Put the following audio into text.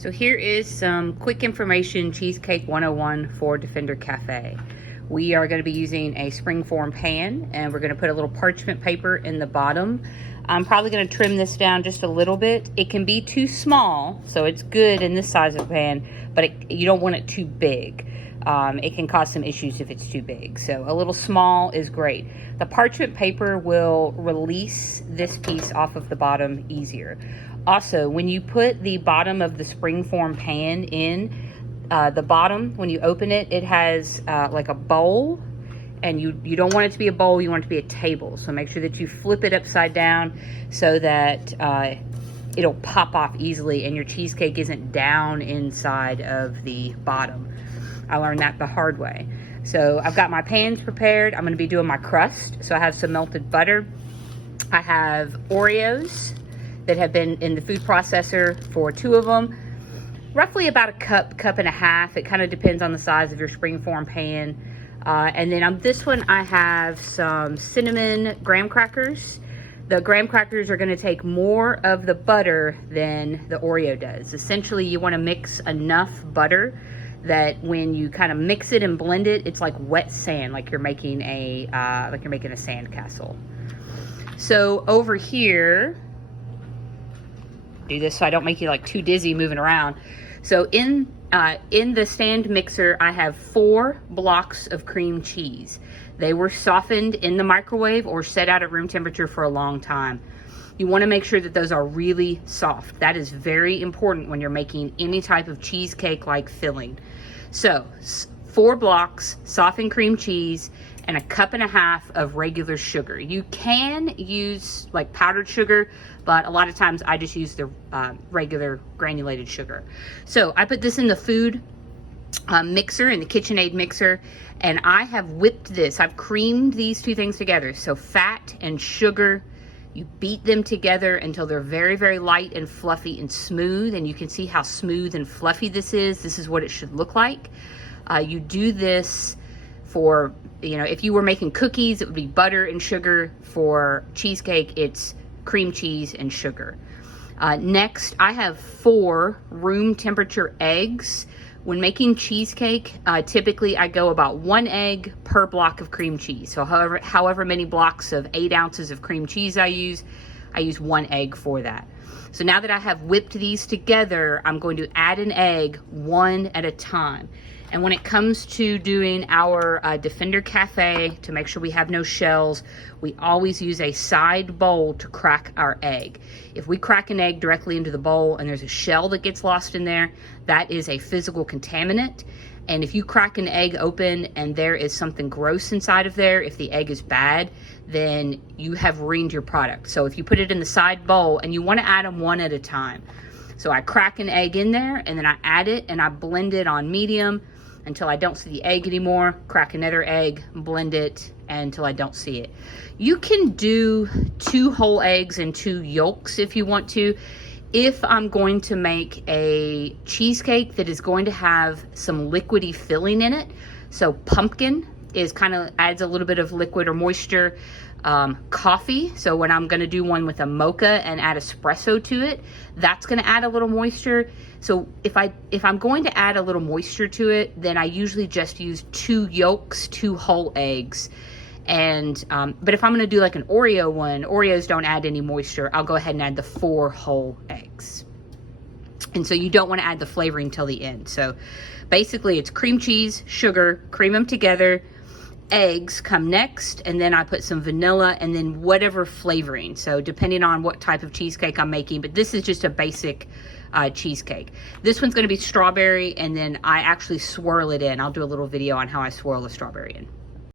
So here is some quick information, Cheesecake 101 for Defender Cafe. We are going to be using a springform pan, and we're going to put a little parchment paper in the bottom. I'm probably going to trim this down just a little bit. It can be too small, so it's good in this size of pan, but you don't want it too big. It can cause some issues if it's too big. So a little small is great. The parchment paper will release this piece off of the bottom easier. Also, when you put the bottom of the springform pan in, the bottom, when you open it, it has like a bowl, and you don't want it to be a bowl, you want it to be a table. So make sure that you flip it upside down so that it'll pop off easily and your cheesecake isn't down inside of the bottom. I learned that the hard way. So I've got my pans prepared. I'm going to be doing my crust. So I have some melted butter. I have Oreos that have been in the food processor for 2 of them. Roughly about a cup and a half. It kind of depends on the size of your springform pan. And then on this one, I have some cinnamon graham crackers. The graham crackers are going to take more of the butter than the Oreo does. Essentially, you want to mix enough butter that when you kind of mix it and blend it, it's like wet sand, like you're making a sand castle. So over here, do this so I don't make you like too dizzy moving around. So in the stand mixer, I have 4 blocks of cream cheese. They were softened in the microwave or set out at room temperature for a long time. You want to make sure that those are really soft. That is very important when you're making any type of cheesecake like filling. So 4 blocks softened cream cheese and a cup and a half of regular sugar. You can use like powdered sugar, but a lot of times I just use the regular granulated sugar. So I put this in the food mixer, in the KitchenAid mixer, and I have whipped this. I've creamed these 2 things together. So fat and sugar, you beat them together until they're very, very light and fluffy and smooth. And you can see how smooth and fluffy this is. This is what it should look like. You do this for, if you were making cookies, it would be butter and sugar. For cheesecake, it's cream cheese and sugar. Next, I have 4 room temperature eggs. When making cheesecake, typically I go about 1 egg per block of cream cheese. So however many blocks of 8 ounces of cream cheese I use 1 egg for that. So now that I have whipped these together, I'm going to add an egg 1 at a time. And when it comes to doing our Defender Cafe, to make sure we have no shells, we always use a side bowl to crack our egg. If we crack an egg directly into the bowl and there's a shell that gets lost in there, that is a physical contaminant. And if you crack an egg open and there is something gross inside of there, if the egg is bad, then you have ruined your product. So if you put it in the side bowl, and you want to add them 1 at a time. So I crack an egg in there, and then I add it and I blend it on medium until I don't see the egg anymore. Crack another egg, blend it until I don't see it. You can do 2 whole eggs and 2 yolks if you want to. If I'm going to make a cheesecake that is going to have some liquidy filling in it, so pumpkin is adds a little bit of liquid or moisture. Coffee, so when I'm going to do one with a mocha and add espresso to it, that's going to add a little moisture. So if I'm going to add a little moisture to it, then I usually just use 2 yolks, 2 whole eggs. And but if I'm going to do like an Oreo one, Oreos don't add any moisture, I'll go ahead and add the 4 whole eggs. And so you don't want to add the flavoring till the end. So basically it's cream cheese, sugar, cream them together. Eggs come next, and then I put some vanilla and then whatever flavoring. So depending on what type of cheesecake I'm making, but this is just a basic cheesecake. This one's going to be strawberry, and then I actually swirl it in. I'll do a little video on how I swirl the strawberry in.